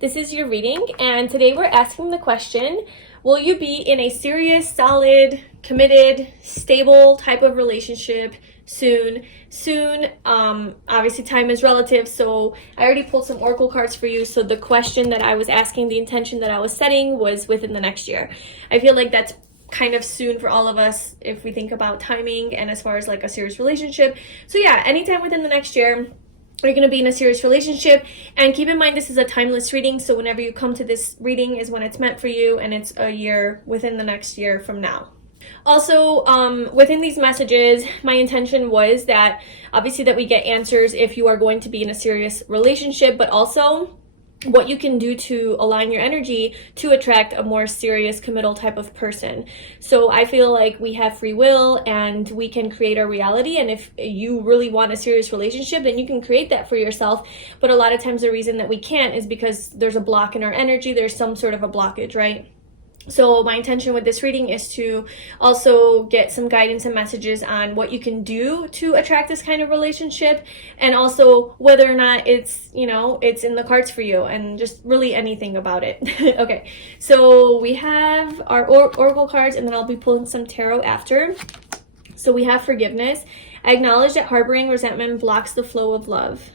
this is your reading, and today we're asking the question, will you be in a serious, solid, committed, stable type of relationship soon? Obviously time is relative, so I already pulled some oracle cards for you. So the question that I was asking, the intention that I was setting, was within the next year. I feel like that's kind of soon for all of us if we think about timing and as far as like a serious relationship. So yeah, anytime within the next year you're going to be in a serious relationship. And keep in mind, this is a timeless reading, so whenever you come to this reading is when it's meant for you, and it's a year within the next year from now. Also, within these messages, my intention was that obviously that we get answers if you are going to be in a serious relationship, but also what you can do to align your energy to attract a more serious, committal type of person. So I feel like we have free will and we can create our reality. And if you really want a serious relationship, then you can create that for yourself. But a lot of times the reason that we can't is because there's a block in our energy. There's some sort of a blockage, right? So my intention with this reading is to also get some guidance and messages on what you can do to attract this kind of relationship, and also whether or not it's, you know, it's in the cards for you, and just really anything about it. Okay, so we have our oracle cards, and then I'll be pulling some tarot after. So we have forgiveness. I acknowledge that harboring resentment blocks the flow of love.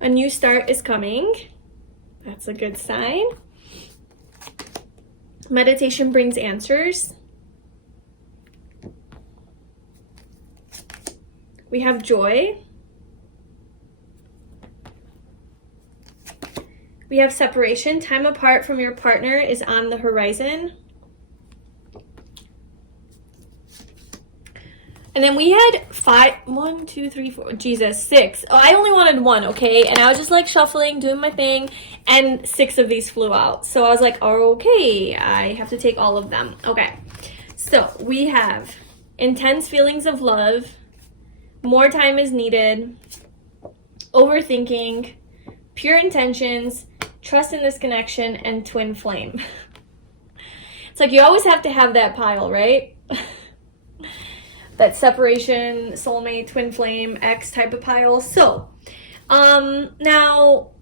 A new start is coming. That's a good sign. Meditation brings answers. We have joy. We have separation. Time apart from your partner is on the horizon. And then we had 1, 2, 3, 4, Jesus, 6. Oh, I only wanted 1, okay? And I was just like shuffling, doing my thing, and 6 of these flew out. So I was like, oh, okay, I have to take all of them. Okay, so we have intense feelings of love, more time is needed, overthinking, pure intentions, trust in this connection, and twin flame. It's like you always have to have that pile, right? That separation, soulmate, twin flame, ex type of pile. So, now,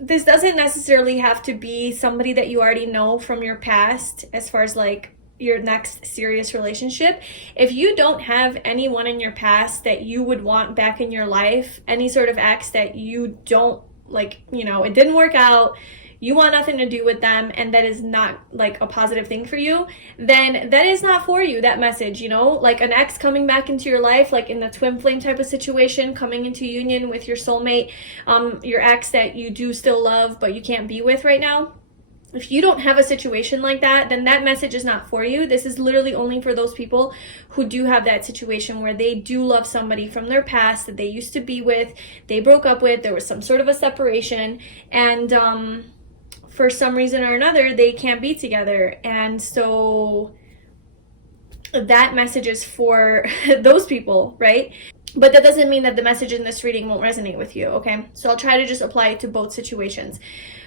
this doesn't necessarily have to be somebody that you already know from your past as far as like your next serious relationship. If you don't have anyone in your past that you would want back in your life, any sort of ex that you don't like, you know, it didn't work out, you want nothing to do with them, and that is not like a positive thing for you, then that is not for you, that message, you know? Like an ex coming back into your life, like in the twin flame type of situation, coming into union with your soulmate, your ex that you do still love but you can't be with right now. If you don't have a situation like that, then that message is not for you. This is literally only for those people who do have that situation where they do love somebody from their past that they used to be with, they broke up with, there was some sort of a separation, and for some reason or another, they can't be together. And so that message is for those people, right? But that doesn't mean that the message in this reading won't resonate with you, okay? So I'll try to just apply it to both situations.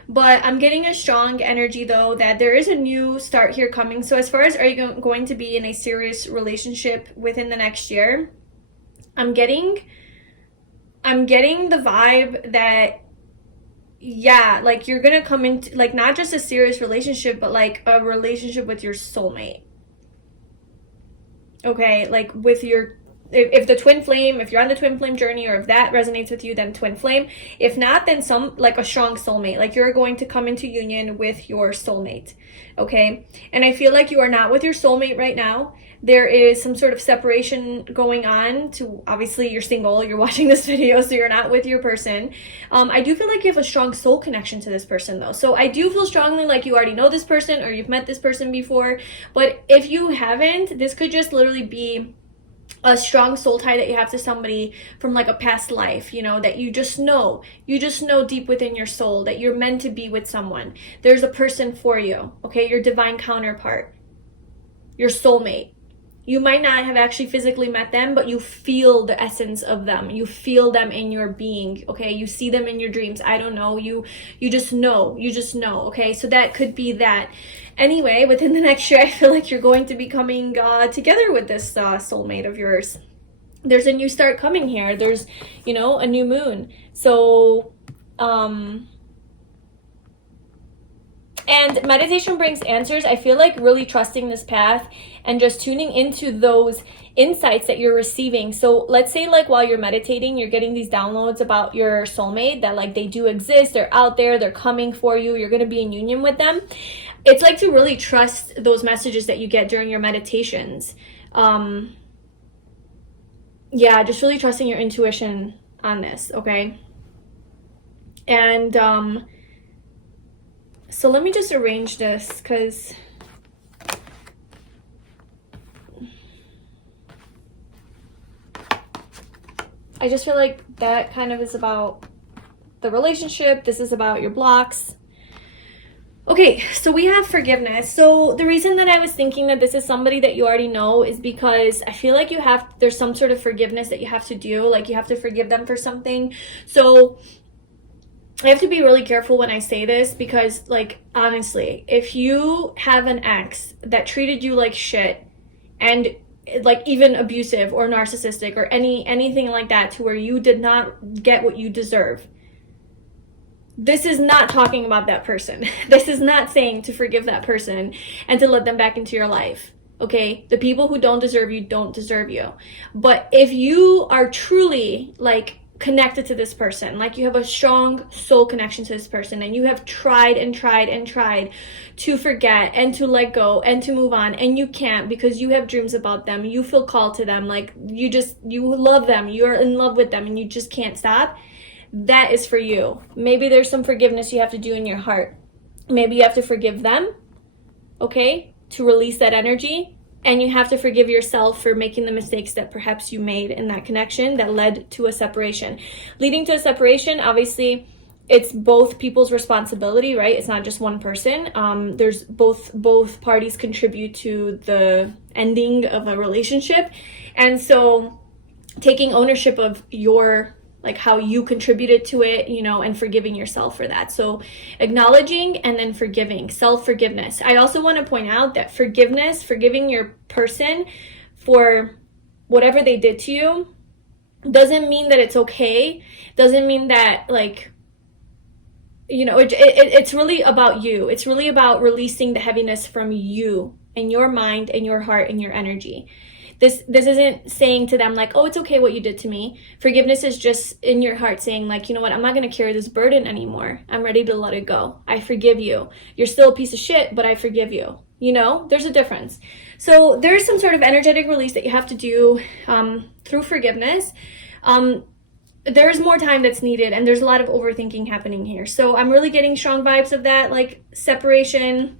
But I'm getting a strong energy, though, that there is a new start here coming. So as far as are you going to be in a serious relationship within the next year, I'm getting the vibe that, yeah, like you're going to come into, like, not just a serious relationship, but like a relationship with your soulmate. Okay, like with your... If the twin flame, if you're on the twin flame journey, or if that resonates with you, then twin flame. If not, then some, like a strong soulmate. Like you're going to come into union with your soulmate, okay? And I feel like you are not with your soulmate right now. There is some sort of separation going on to, obviously you're single, you're watching this video, so you're not with your person. I do feel like you have a strong soul connection to this person, though. So I do feel strongly like you already know this person, or you've met this person before. But if you haven't, this could just literally be a strong soul tie that you have to somebody from like a past life, you know, that you just know deep within your soul that you're meant to be with someone. There's a person for you, okay? Your divine counterpart, your soulmate. You might not have actually physically met them, but you feel the essence of them. You feel them in your being, okay? You see them in your dreams. I don't know. You just know. You just know, okay? So that could be that. Anyway, within the next year, I feel like you're going to be coming together with this soulmate of yours. There's a new start coming here. There's, you know, a new moon. So, and meditation brings answers. I feel like really trusting this path and just tuning into those insights that you're receiving. So let's say like while you're meditating, you're getting these downloads about your soulmate, that like they do exist, they're out there, they're coming for you, you're going to be in union with them. It's like to really trust those messages that you get during your meditations. Yeah, just really trusting your intuition on this, okay? And so let me just arrange this, because I just feel like that kind of is about the relationship. This is about your blocks. Okay, so we have forgiveness. So the reason that I was thinking that this is somebody that you already know is because I feel like there's some sort of forgiveness that you have to do. Like you have to forgive them for something. So I have to be really careful when I say this, because like honestly, if you have an ex that treated you like shit and like even abusive or narcissistic or anything like that, to where you did not get what you deserve, this is not talking about that person. This is not saying to forgive that person and to let them back into your life. Okay, the people who don't deserve you don't deserve you. But if you are truly like connected to this person, like you have a strong soul connection to this person, and you have tried and tried and tried to forget and to let go and to move on, and you can't, because you have dreams about them, you feel called to them, like you love them, you're in love with them, and you just can't stop, that is for you. Maybe there's some forgiveness you have to do in your heart. Maybe you have to forgive them, okay, to release that energy. And you have to forgive yourself for making the mistakes that perhaps you made in that connection that led to a separation. Leading to a separation, obviously, it's both people's responsibility, right? It's not just one person. There's both parties contribute to the ending of a relationship. And so taking ownership of your, like how you contributed to it, you know, and forgiving yourself for that. So acknowledging and then forgiving, self-forgiveness. I also want to point out that forgiveness, forgiving your person for whatever they did to you, doesn't mean that it's okay. Doesn't mean that, like, you know, it's really about you. It's really about releasing the heaviness from you and your mind and your heart and your energy. This isn't saying to them like, oh, it's okay what you did to me. Forgiveness is just in your heart saying like, you know what, I'm not going to carry this burden anymore. I'm ready to let it go. I forgive you. You're still a piece of shit, but I forgive you. You know, there's a difference. So there's some sort of energetic release that you have to do through forgiveness. There's more time that's needed, and there's a lot of overthinking happening here. So I'm really getting strong vibes of that, like separation,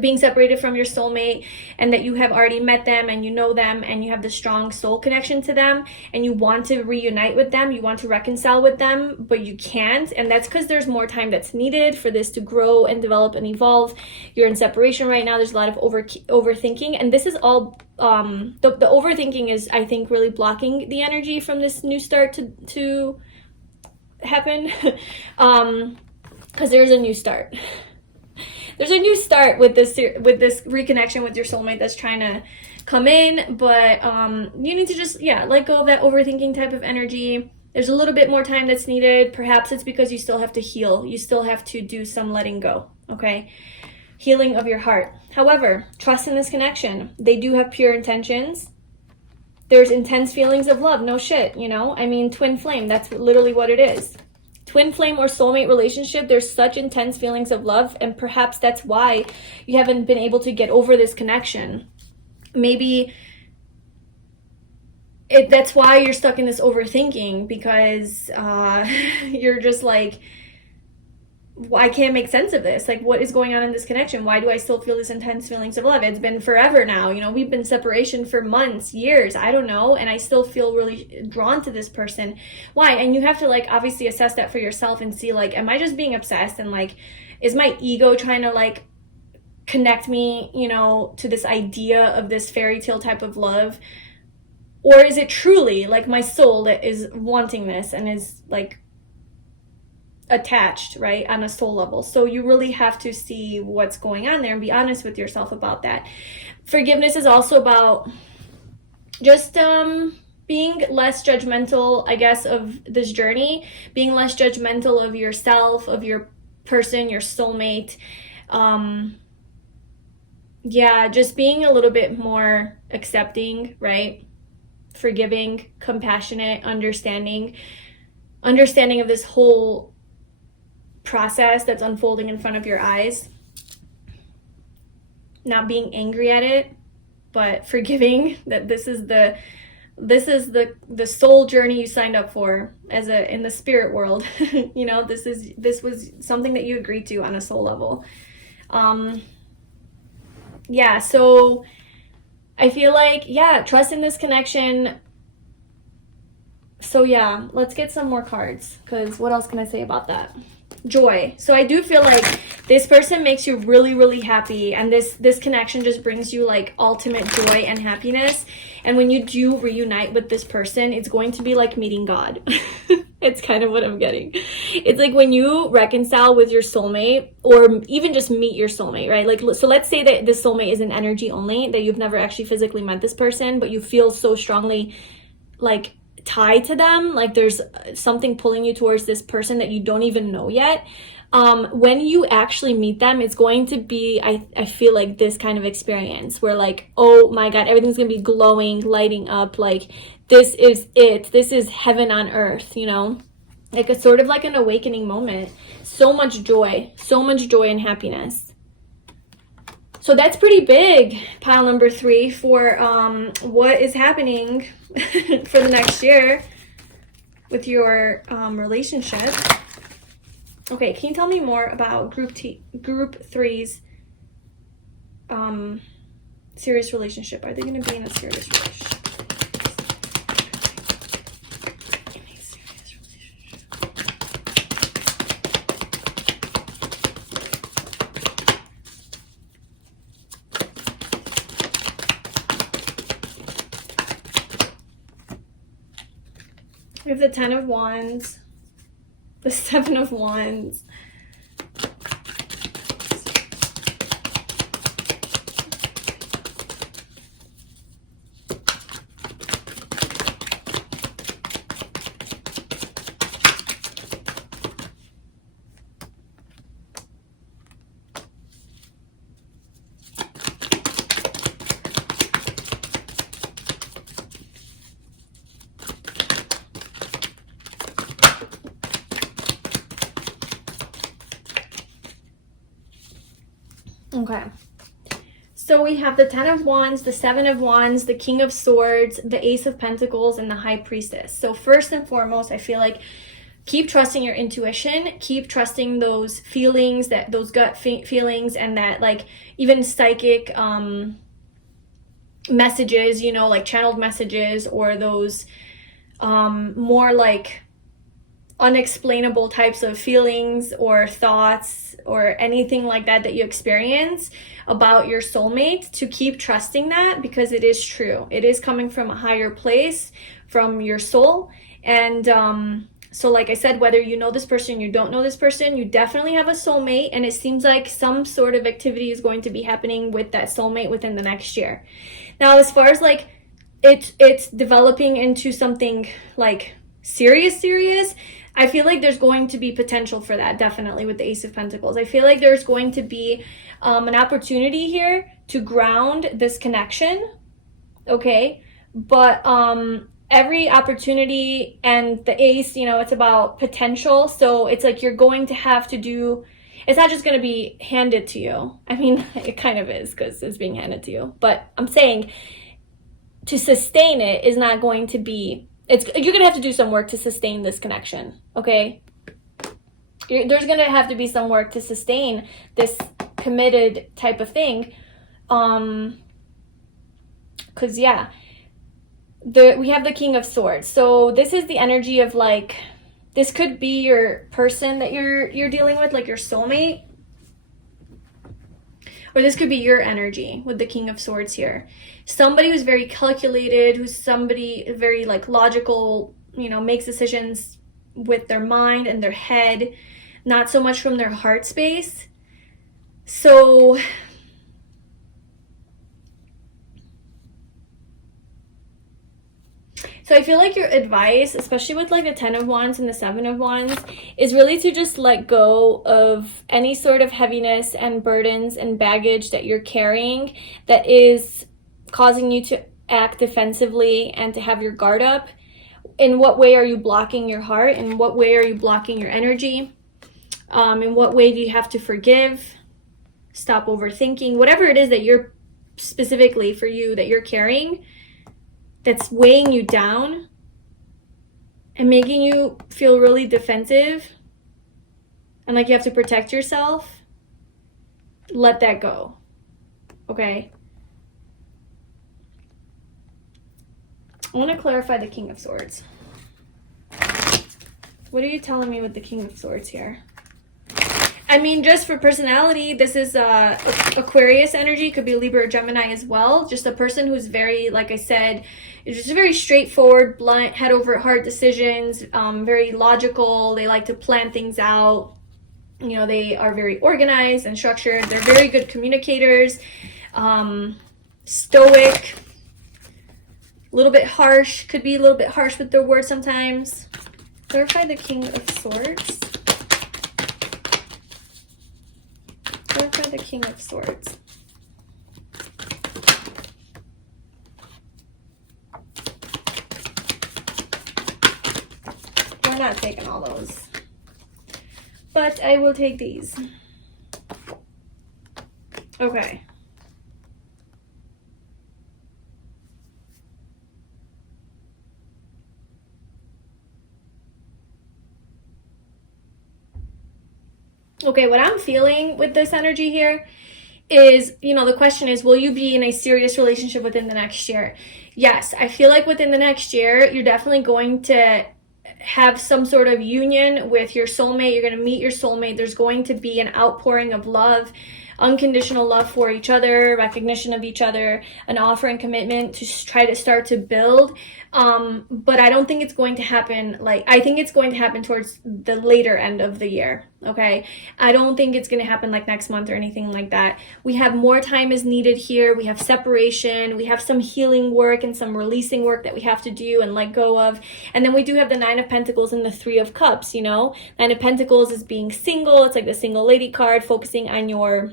being separated from your soulmate, and that you have already met them and you know them and you have the strong soul connection to them and you want to reunite with them, you want to reconcile with them, but you can't. And that's because there's more time that's needed for this to grow and develop and evolve. You're in separation right now. There's a lot of overthinking, and this is all the overthinking is, I think, really blocking the energy from this new start to happen. Because there's a new start. There's a new start with this reconnection with your soulmate that's trying to come in, but you need to just, let go of that overthinking type of energy. There's a little bit more time that's needed. Perhaps it's because you still have to heal. You still have to do some letting go, okay? Healing of your heart. However, trust in this connection. They do have pure intentions. There's intense feelings of love. No shit, you know? I mean, twin flame, that's literally what it is. Twin flame or soulmate relationship, there's such intense feelings of love, and perhaps that's why you haven't been able to get over this connection. Maybe that's why you're stuck in this overthinking, because you're just like, I can't make sense of this. Like, what is going on in this connection? Why do I still feel this intense feelings of love? It's been forever now. You know, we've been separation for months, years, I don't know. And I still feel really drawn to this person. Why? And you have to, like, obviously assess that for yourself and see, like, am I just being obsessed? And, like, is my ego trying to, like, connect me, you know, to this idea of this fairy tale type of love? Or is it truly, like, my soul that is wanting this and is, like, attached, right, on a soul level? So you really have to see what's going on there and be honest with yourself about that. Forgiveness is also about just being less judgmental, I guess, of this journey, being less judgmental of yourself, of your person, your soulmate. Just being a little bit more accepting, right? Forgiving, compassionate, understanding of this whole process that's unfolding in front of your eyes. Not being angry at it, but forgiving that this is the soul journey you signed up for in the spirit world. You know, this was something that you agreed to on a soul level. So I feel like, trust in this connection. So let's get some more cards, because what else can I say about that? Joy. So I do feel like this person makes you really, really happy, and this connection just brings you like ultimate joy and happiness. And when you do reunite with this person, it's going to be like meeting God. It's kind of what I'm getting. It's like when you reconcile with your soulmate, or even just meet your soulmate, right? Like, so let's say that this soulmate is an energy only, that you've never actually physically met this person, but you feel so strongly like tied to them, like there's something pulling you towards this person that you don't even know yet. When you actually meet them, it's going to be, I feel like, this kind of experience where, like, oh my God, everything's gonna be glowing, lighting up, like this is it, this is heaven on earth, you know, like a sort of like an awakening moment. So much joy and happiness. So that's pretty big, pile number 3, for what is happening for the next year with your relationship. Okay, can you tell me more about group 3's serious relationship? Are they going to be in a serious relationship? We have the 10 of Wands, the 7 of Wands, Okay. So we have the Ten of Wands, the Seven of Wands, the King of Swords, the Ace of Pentacles, and the High Priestess. So first and foremost, I feel like keep trusting your intuition, keep trusting those feelings, that those gut feelings, and that like even psychic messages, you know, like channeled messages, or those more like unexplainable types of feelings or thoughts or anything like that that you experience about your soulmate, to keep trusting that, because it is true. It is coming from a higher place, from your soul. And so like I said, whether you know this person, you don't know this person, you definitely have a soulmate, and it seems like some sort of activity is going to be happening with that soulmate within the next year. Now, as far as like it's developing into something like serious, I feel like there's going to be potential for that, definitely, with the Ace of Pentacles. I feel like there's going to be an opportunity here to ground this connection, okay? But every opportunity, and the Ace, you know, it's about potential. So it's like you're going to have to do, it's not just going to be handed to you. I mean, it kind of is, because it's being handed to you. But I'm saying to sustain it is not going to be, you're going to have to do some work to sustain this connection, okay? There's going to have to be some work to sustain this committed type of thing. Because, yeah, we have the King of Swords. So this is the energy of like, this could be your person that you're dealing with, like your soulmate. Or this could be your energy with the King of Swords here. Somebody who's very calculated, who's somebody very like logical, you know, makes decisions with their mind and their head, not so much from their heart space. So I feel like your advice, especially with like the Ten of Wands and the Seven of Wands, is really to just let go of any sort of heaviness and burdens and baggage that you're carrying that is causing you to act defensively and to have your guard up. In what way are you blocking your heart? In what way are you blocking your energy? In what way do you have to forgive? Stop overthinking. Whatever it is that you're specifically for you that you're carrying, that's weighing you down and making you feel really defensive and like you have to protect yourself, let that go, okay? I want to clarify the King of Swords. What are you telling me with the King of Swords here? I mean, just for personality, this is Aquarius energy. Could be Libra or Gemini as well. Just a person who's very, like I said, is just very straightforward, blunt, head over heart decisions, very logical. They like to plan things out. You know, they are very organized and structured. They're very good communicators, stoic, a little bit harsh. Could be a little bit harsh with their words sometimes. Clarify the King of Swords. Clarify the King of Swords. We're not taking all those, but I will take these. Okay. Okay, what I'm feeling with this energy here is, you know, the question is, will you be in a serious relationship within the next year? Yes, I feel like within the next year, you're definitely going to have some sort of union with your soulmate. You're going to meet your soulmate. There's going to be an outpouring of love, unconditional love for each other, recognition of each other, an offer and commitment to try to start to build. But I don't think it's going to happen, like, I think it's going to happen towards the later end of the year, okay? I don't think it's going to happen like next month or anything like that. We have more time is needed here. We have separation. We have some healing work and some releasing work that we have to do and let go of. And then we do have the Nine of Pentacles and the Three of Cups, you know? Nine of Pentacles is being single. It's like the single lady card, focusing on your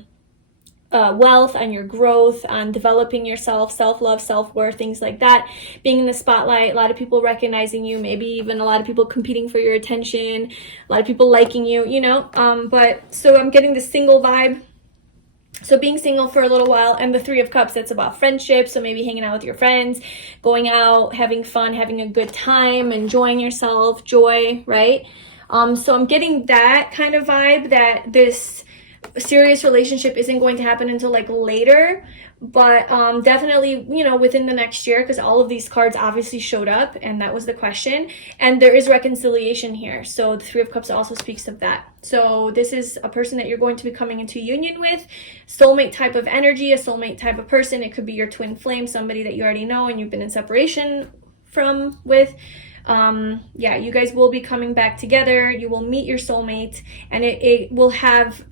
wealth, on your growth, on developing yourself, self-love, self-worth, things like that. Being in the spotlight, a lot of people recognizing you, maybe even a lot of people competing for your attention, a lot of people liking you, you know. But so I'm getting the single vibe. So being single for a little while, and the Three of Cups, that's about friendship. So maybe hanging out with your friends, going out, having fun, having a good time, enjoying yourself, joy, right? So I'm getting that kind of vibe, that this serious relationship isn't going to happen until like later, but definitely, you know, within the next year, because all of these cards obviously showed up and that was the question, and there is reconciliation here. So the Three of Cups also speaks of that. So this is a person that you're going to be coming into union with, soulmate type of energy, a soulmate type of person. It could be your twin flame, somebody that you already know and you've been in separation with. Yeah, you guys will be coming back together. You will meet your soulmate, and you will have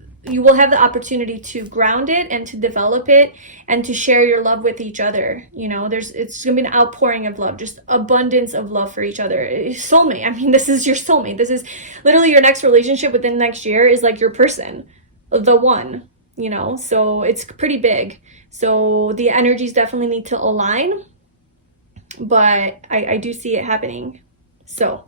the opportunity to ground it and to develop it and to share your love with each other. You know, it's gonna be an outpouring of love, just abundance of love for each other. Soulmate, I mean, this is your soulmate. This is literally your next relationship within the next year, is like your person, the one, you know, so it's pretty big. So the energies definitely need to align, but I do see it happening. So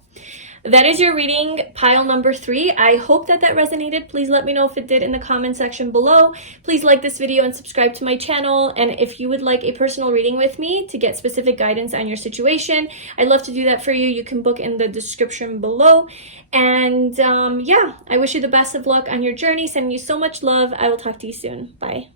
that is your reading, pile number 3. I hope that resonated. Please let me know if it did in the comment section below. Please like this video and subscribe to my channel. And if you would like a personal reading with me to get specific guidance on your situation, I'd love to do that for you. You can book in the description below. And yeah, I wish you the best of luck on your journey. Sending you so much love. I will talk to you soon. Bye.